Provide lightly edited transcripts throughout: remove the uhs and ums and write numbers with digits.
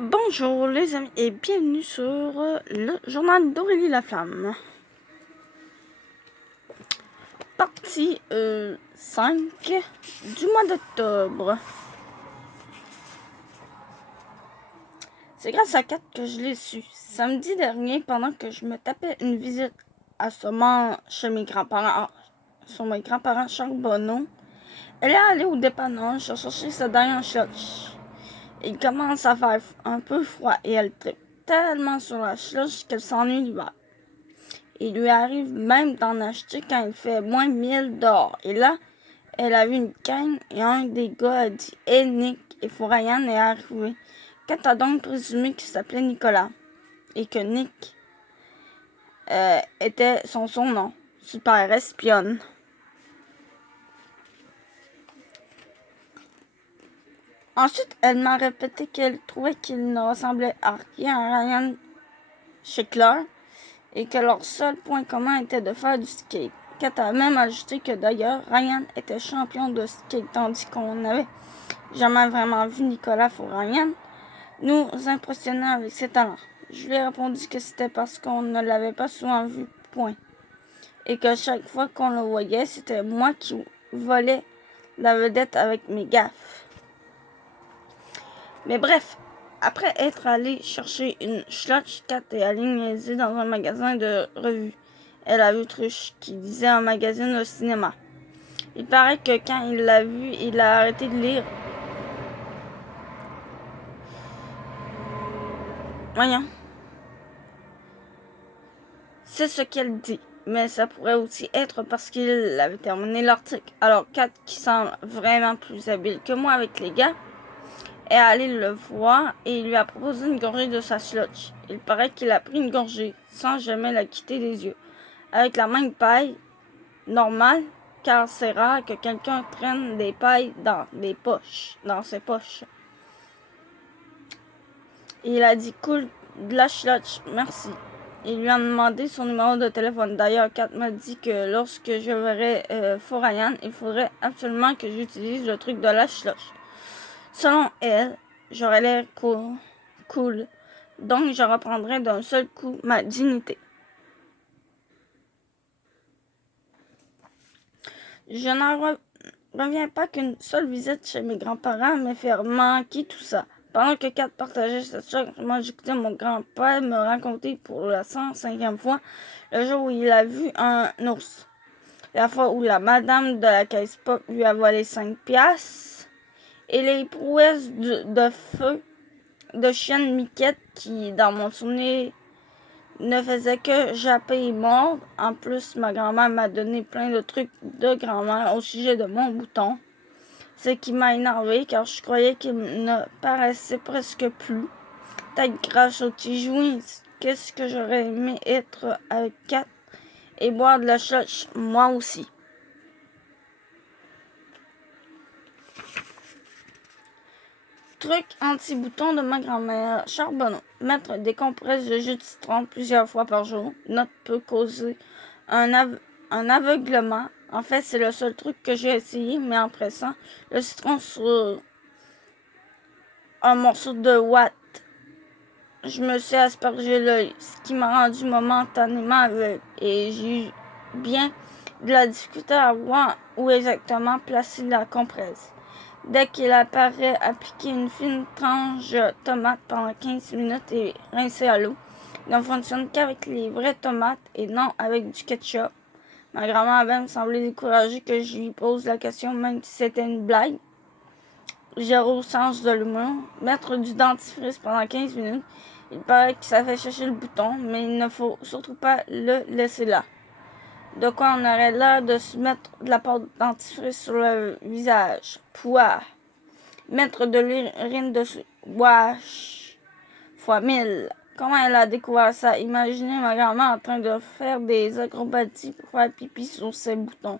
Bonjour les amis et bienvenue sur le journal d'Aurélie Laflamme. Partie 5 du mois d'octobre. C'est grâce à Kat que je l'ai su. Samedi dernier, pendant que je me tapais une visite assommant chez mes grands-parents, Charbonneau, elle est allée au dépanneur chercher sa dernière slush. Il commence à faire un peu froid et elle tripe tellement sur la slush qu'elle s'ennuie l'hiver. Il lui arrive même d'en acheter quand il fait moins 1000 dehors. Et là, elle a vu une canne et un des gars a dit « Hey Nick » et Fourayan est arrivé. Kat a donc présumé qu'il s'appelait Nicolas et que Nick était son surnom. Super espionne. Ensuite, elle m'a répété qu'elle trouvait qu'il ne ressemblait à rien à Ryan Sheckler et que leur seul point commun était de faire du skate. Kat a même ajouté que d'ailleurs, Ryan était champion de skate, tandis qu'on n'avait jamais vraiment vu Nicolas Fourayan nous impressionner avec ses talents. Je lui ai répondu que c'était parce qu'on ne l'avait pas souvent vu, point. Et que chaque fois qu'on le voyait, c'était moi qui volais la vedette avec mes gaffes. Mais bref, après être allé chercher une Schlotch, Kat est allée niaiser dans un magasin de revues. Elle a vu Truche qui lisait un magazine au cinéma. Il paraît que quand il l'a vu, il a arrêté de lire. Voyons. C'est ce qu'elle dit. Mais ça pourrait aussi être parce qu'il avait terminé l'article. Alors Kat, qui semble vraiment plus habile que moi avec les gars, est allé le voir et il lui a proposé une gorgée de sa slotch. Il paraît qu'il a pris une gorgée sans jamais la quitter des yeux. Avec la même paille normale, car c'est rare que quelqu'un traîne des pailles dans ses poches. Il a dit cool de la slotch, merci. Il lui a demandé son numéro de téléphone. D'ailleurs, Kat m'a dit que lorsque je verrai Fourayan, il faudrait absolument que j'utilise le truc de la slush. Selon elle, j'aurais l'air cool. Donc, je reprendrai d'un seul coup ma dignité. Je n'en reviens pas qu'une seule visite chez mes grands-parents m'ait fait manquer tout ça. Pendant que Kat partageait cette chose, moi j'écoutais mon grand-père me raconter pour la 105e fois le jour où il a vu un ours. La fois où la madame de la caisse pop lui a volé 5 piastres. Et les prouesses de feu de chienne Miquette qui, dans mon souvenir, ne faisait que japper et mordre. En plus, ma grand-mère m'a donné plein de trucs de grand-mère au sujet de mon bouton. Ce qui m'a énervé car je croyais qu'il ne paraissait presque plus. Peut-être grâce au petit joint. Qu'est-ce que j'aurais aimé être avec Kat et boire de la slush, moi aussi. Truc anti-bouton de ma grand-mère, Charbonneau. Mettre des compresses de jus de citron plusieurs fois par jour. Note peut causer un aveuglement. En fait, c'est le seul truc que j'ai essayé, mais en pressant le citron sur un morceau de ouate, je me suis aspergé l'œil, ce qui m'a rendu momentanément aveugle. Et j'ai eu bien de la difficulté à voir où exactement placer la compresse. Dès qu'il apparaît, appliquer une fine tranche de tomate pendant 15 minutes et rincer à l'eau. Il ne fonctionne qu'avec les vraies tomates et non avec du ketchup. Ma grand-mère avait me semblé découragée que je lui pose la question, même si c'était une blague. Zéro sens de l'humour. Mettre du dentifrice pendant 15 minutes. Il paraît que ça fait chercher le bouton, mais il ne faut surtout pas le laisser là. De quoi on aurait l'air de se mettre de la pâte dentifrice sur le visage. Pouah! Mettre de l'urine dessus. Wesh! Fois 1000. Comment elle a découvert ça? Imaginez ma grand-mère en train de faire des acrobaties pour faire pipi sur ses boutons.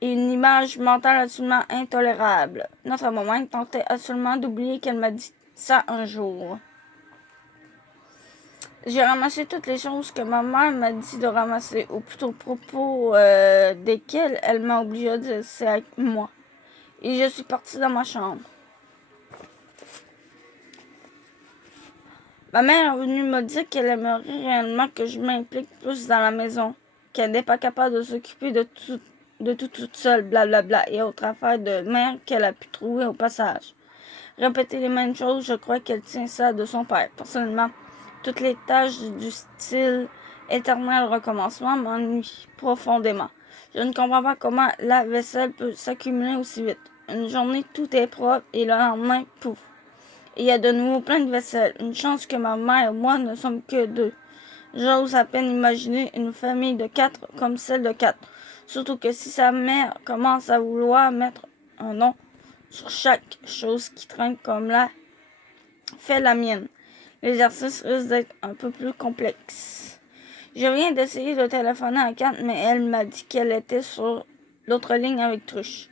Et une image mentale absolument intolérable. Notre maman tentait absolument d'oublier qu'elle m'a dit ça un jour. J'ai ramassé toutes les choses que ma mère m'a dit de ramasser, ou plutôt propos desquelles elle m'a obligé de laisser avec moi. Et je suis partie dans ma chambre. Ma mère est venue me dire qu'elle aimerait réellement que je m'implique plus dans la maison, qu'elle n'est pas capable de s'occuper de tout toute seule, blablabla, et autres affaires de mère qu'elle a pu trouver au passage. Répéter les mêmes choses, je crois qu'elle tient ça de son père. Personnellement, toutes les tâches du style éternel recommencement m'ennuient profondément. Je ne comprends pas comment la vaisselle peut s'accumuler aussi vite. Une journée, tout est propre et le lendemain, pouf. Il y a de nouveau plein de vaisselle. Une chance que ma mère et moi ne sommes que deux. J'ose à peine imaginer une famille de 4 comme celle de 4. Surtout que si sa mère commence à vouloir mettre un nom sur chaque chose qui traîne comme l'a fait la mienne, l'exercice risque d'être un peu plus complexe. Je viens d'essayer de téléphoner à Kat, mais elle m'a dit qu'elle était sur l'autre ligne avec Truche.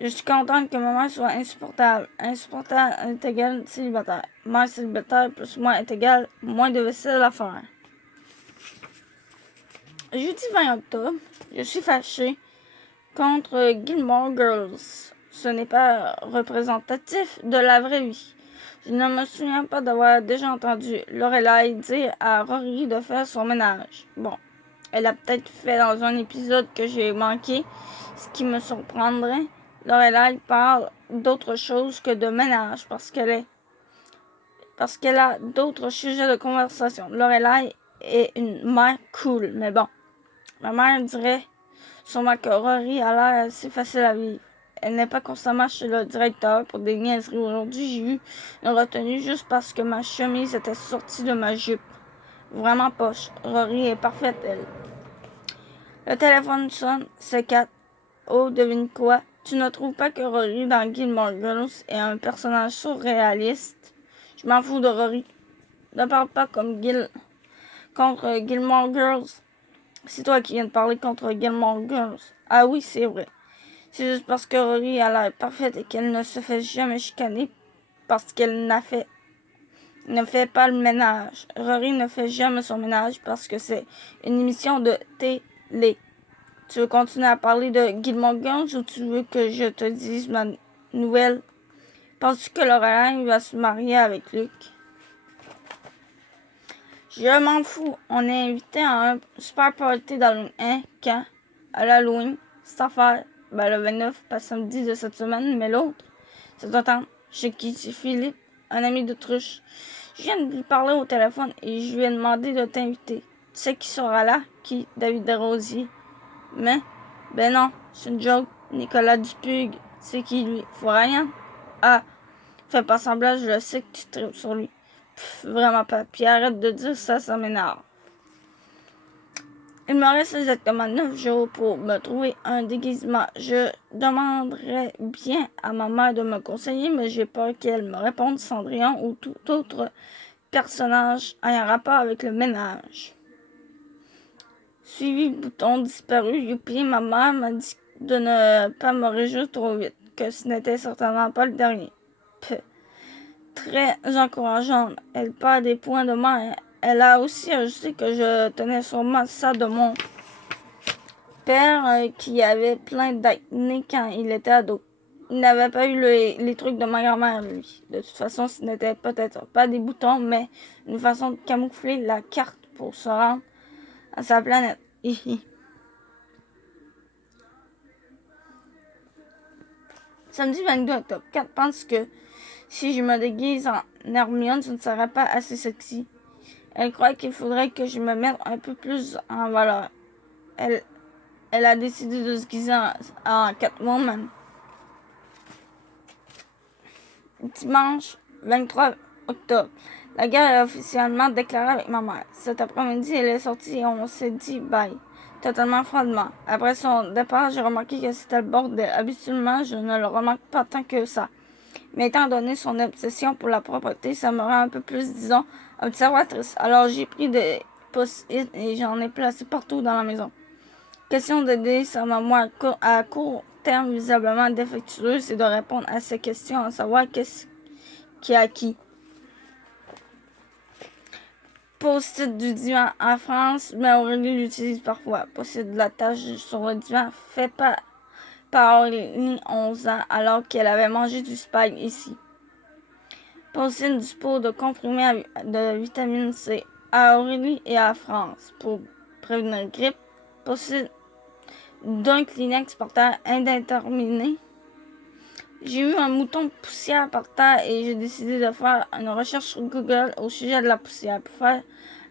Je suis contente que ma mère soit insupportable. Insupportable est égal célibataire. Mère célibataire plus moi est égal moins de vaisselle à faire. Jeudi 20 octobre, je suis fâchée contre Gilmore Girls. Ce n'est pas représentatif de la vraie vie. Je ne me souviens pas d'avoir déjà entendu Lorelai dire à Rory de faire son ménage. Bon, elle a peut-être fait dans un épisode que j'ai manqué, ce qui me surprendrait. Lorelai parle d'autre chose que de ménage parce qu'elle a d'autres sujets de conversation. Lorelai est une mère cool, mais bon, ma mère dirait sûrement que Rory a l'air assez facile à vivre. Elle n'est pas constamment chez le directeur pour des niaiseries. Aujourd'hui, j'ai eu une retenue juste parce que ma chemise était sortie de ma jupe. Vraiment poche. Rory est parfaite, elle. Le téléphone sonne, c'est Kat. Oh, devine quoi? Tu ne trouves pas que Rory dans Gilmore Girls est un personnage surréaliste? Je m'en fous de Rory. Ne parle pas comme contre Gilmore Girls. C'est toi qui viens de parler contre Gilmore Girls. Ah oui, c'est vrai. C'est juste parce que Rory a l'air parfaite et qu'elle ne se fait jamais chicaner parce qu'elle ne fait pas le ménage. Rory ne fait jamais son ménage parce que c'est une émission de télé. Tu veux continuer à parler de Gilmore Girls ou tu veux que je te dise ma nouvelle? Penses-tu que Lorelai va se marier avec Luc? Je m'en fous. On est invité à un super party d'Halloween. Hein? Quand? À l'Halloween. Cette affaire. Ben, le 29, pas samedi de cette semaine, mais l'autre. C'est attendre. Chez qui? C'est Philippe, un ami de Truche. Je viens de lui parler au téléphone et je lui ai demandé de t'inviter. Tu sais qui sera là? Qui? David Desrosiers. Mais, ben non, c'est une joke. Nicolas Dupuig. C'est qui, lui? Florian? Ah, fais pas semblant, je le sais que tu tripes sur lui. Pff, vraiment pas. Puis arrête de dire ça, ça m'énerve. Il me reste exactement 9 jours pour me trouver un déguisement. Je demanderais bien à ma mère de me conseiller, mais j'ai peur qu'elle me réponde Cendrillon ou tout autre personnage ayant rapport avec le ménage. Suivi bouton disparu, youpi, ma mère m'a dit de ne pas me réjouir trop vite, que ce n'était certainement pas le dernier. Pff, très encourageante. Elle perd des points de mère. Elle a aussi ajouté que je tenais sûrement ça de mon père qui avait plein d'acné quand il était ado. Il n'avait pas eu les trucs de ma grand-mère, lui. De toute façon, ce n'était peut-être pas des boutons, mais une façon de camoufler la carte pour se rendre à sa planète. Hihi. Samedi 22 octobre. Kat pense que si je me déguise en Hermione, ce ne serait pas assez sexy. Elle croit qu'il faudrait que je me mette un peu plus en valeur. Elle a décidé de se déguiser en Catwoman. Dimanche 23 octobre. La guerre est officiellement déclarée avec ma mère. Cet après-midi, elle est sortie et on s'est dit bye. Totalement froidement. Après son départ, j'ai remarqué que c'était le bordel. Habituellement, je ne le remarque pas tant que ça. Mais étant donné son obsession pour la propreté, ça me rend un peu plus, disons, observatrice. Alors j'ai pris des post-it et j'en ai placé partout dans la maison. Question d'aider sa maman à court terme visiblement défectueuse et de répondre à ces questions, à savoir qu'est-ce qui a qui. Post-it du divan en France, mais Aurélie l'utilise parfois. Post-it de la tâche sur le divan fait par Aurélie 11 ans alors qu'elle avait mangé du spag ici. Pauline dispose de comprimés de vitamine C à Aurélie et à France pour prévenir la grippe. Pauline d'un Kleenex par terre indéterminé. J'ai eu un mouton de poussière par terre et j'ai décidé de faire une recherche sur Google au sujet de la poussière pour faire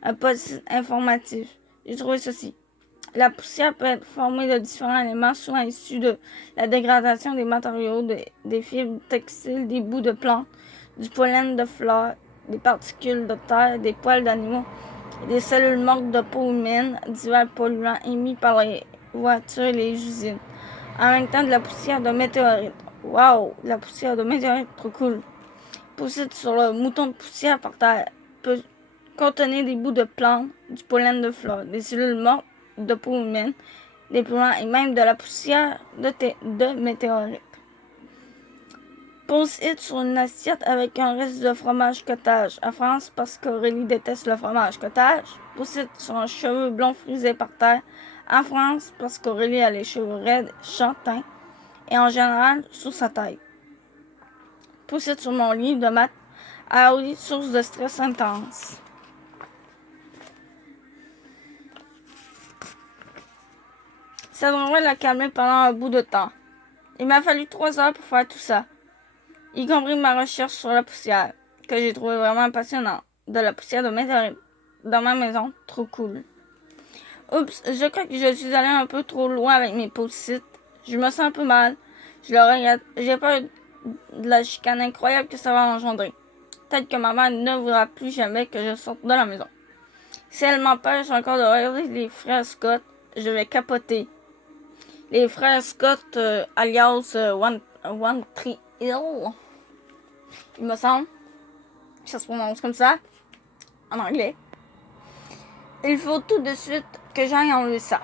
un post informatif. J'ai trouvé ceci. La poussière peut être formée de différents éléments, souvent issus de la dégradation des matériaux, des fibres textiles, des bouts de plantes, du pollen de fleurs, des particules de terre, des poils d'animaux, des cellules mortes de peau humaine, divers polluants émis par les voitures et les usines. En même temps, de la poussière de météorites. Waouh, la poussière de météorites, trop cool. Poussée sur le mouton de poussière par terre peut contenir des bouts de plantes, du pollen de fleurs, des cellules mortes de peau humaine, des polluants et même de la poussière de météorites. Pose-it sur une assiette avec un reste de fromage cottage. À France, parce qu'Aurélie déteste le fromage cottage. Pose-it sur un cheveu blond frisé par terre. En France, parce qu'Aurélie a les cheveux raides, châtains, et en général, sous sa tête. Pose-it sur mon lit de maths. À Aurélie, source de stress intense. Ça devrait la calmer pendant un bout de temps. Il m'a fallu 3 heures pour faire tout ça, y compris ma recherche sur la poussière, que j'ai trouvé vraiment passionnante. De la poussière de météorite dans ma maison, trop cool. Oups, je crois que je suis allée un peu trop loin avec mes post-it. Je me sens un peu mal. Je le regrette. J'ai peur de la chicane incroyable que ça va engendrer. Peut-être que ma mère ne voudra plus jamais que je sorte de la maison. Si elle m'empêche encore de regarder les frères Scott, je vais capoter. Les frères Scott, alias One Tree Hill, il me semble. Ça se prononce comme ça, en anglais. Il faut tout de suite que j'aille enlever ça.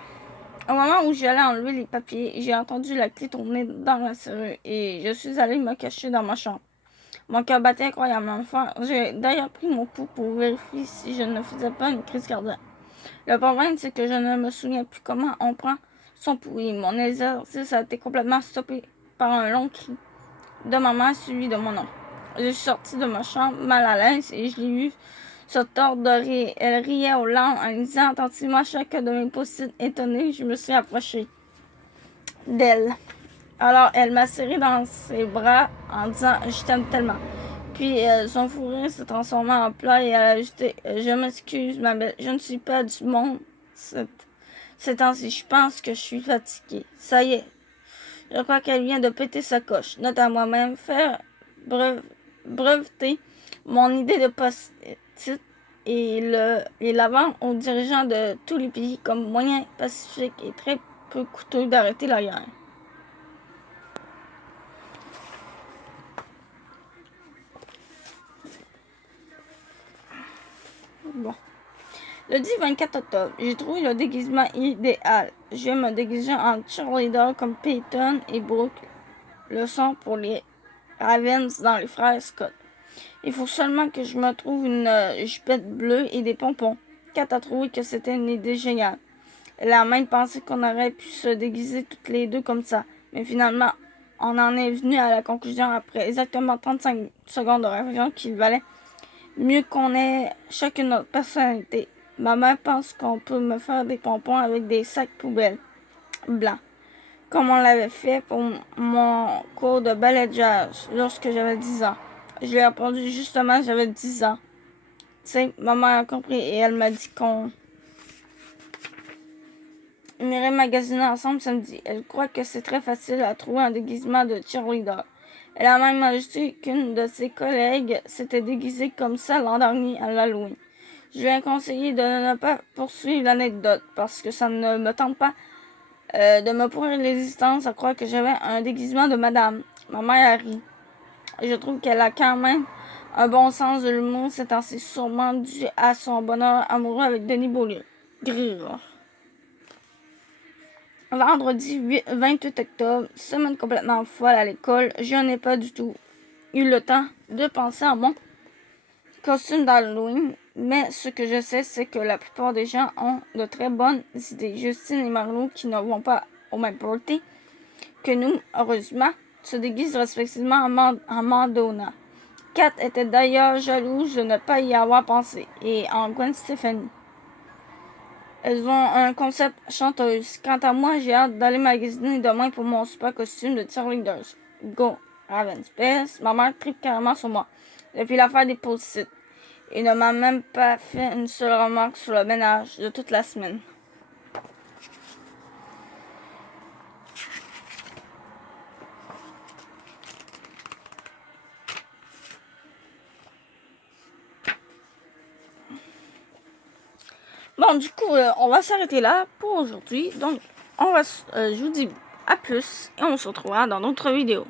Au moment où j'allais enlever les papiers, j'ai entendu la clé tourner dans la serrure et je suis allée me cacher dans ma chambre. Mon cœur battait incroyablement fort. J'ai d'ailleurs pris mon pouls pour vérifier si je ne faisais pas une crise cardiaque. Le problème, c'est que je ne me souviens plus comment on prend son pouls et mon exercice a été complètement stoppé par un long cri de maman suivi de mon nom. Je suis sortie de ma chambre mal à l'aise et je l'ai vue se tordre de rire. Elle riait aux larmes en lisant attentivement chacun de mes post-it étonnés. Je me suis approchée d'elle. Alors elle m'a serré dans ses bras en disant « Je t'aime tellement ». Puis son fou rire s'est transformé en pleurs et elle a ajouté « Je m'excuse ma belle, je ne suis pas du monde ces temps-ci. Je pense que je suis fatiguée. Ça y est, je crois qu'elle vient de péter sa coche. Note à moi-même, faire breveter mon idée de post-it et la vendre aux dirigeants de tous les pays comme moyen pacifique et très peu coûteux d'arrêter la guerre. Bon. Le 24 octobre, j'ai trouvé le déguisement idéal. Je vais me déguiser en cheerleader comme Peyton et Brooke le sont pour les Ravens dans les frères Scott. Il faut seulement que je me trouve une jupette bleue et des pompons. Kat a trouvé que c'était une idée géniale. Elle a même pensé qu'on aurait pu se déguiser toutes les deux comme ça. Mais finalement, on en est venu à la conclusion après exactement 35 secondes de réflexion qu'il valait mieux qu'on ait chacune notre personnalité. Ma mère pense qu'on peut me faire des pompons avec des sacs poubelles blancs, comme on l'avait fait pour mon cours de ballet jazz lorsque j'avais 10 ans. Je lui ai répondu justement j'avais 10 ans. Tu sais, ma mère a compris et elle m'a dit qu'on irait magasiner ensemble samedi. Elle croit que c'est très facile à trouver un déguisement de cheerleader. Elle a même ajouté qu'une de ses collègues s'était déguisée comme ça l'an dernier à l'Halloween. Je lui ai conseillé de ne pas poursuivre l'anecdote parce que ça ne me tente pas de me pourrir l'existence à croire que j'avais un déguisement de madame. Ma mère a ri. Je trouve qu'elle a quand même un bon sens de l'humour. C'est ainsi sûrement dû à son bonheur amoureux avec Denis Beaulieu. Grrr. Vendredi 28 octobre, semaine complètement folle à l'école. Je n'ai pas du tout eu le temps de penser à mon costume d'Halloween. Mais ce que je sais, c'est que la plupart des gens ont de très bonnes idées. Justine et Marlou, qui ne vont pas au même party que nous, heureusement, se déguisent respectivement en Madonna, Kat était d'ailleurs jalouse de ne pas y avoir pensé, et en Gwen Stefani. Elles ont un concept chanteuse. Quant à moi, j'ai hâte d'aller magasiner demain pour mon super costume de cheerleaders. Go! Ravens. PS, ma mère tripe carrément sur moi depuis l'affaire des post-it et ne m'a même pas fait une seule remarque sur le ménage de toute la semaine. Bon, du coup, on va s'arrêter là pour aujourd'hui. Donc, je vous dis à plus et on se retrouvera dans d'autres vidéos.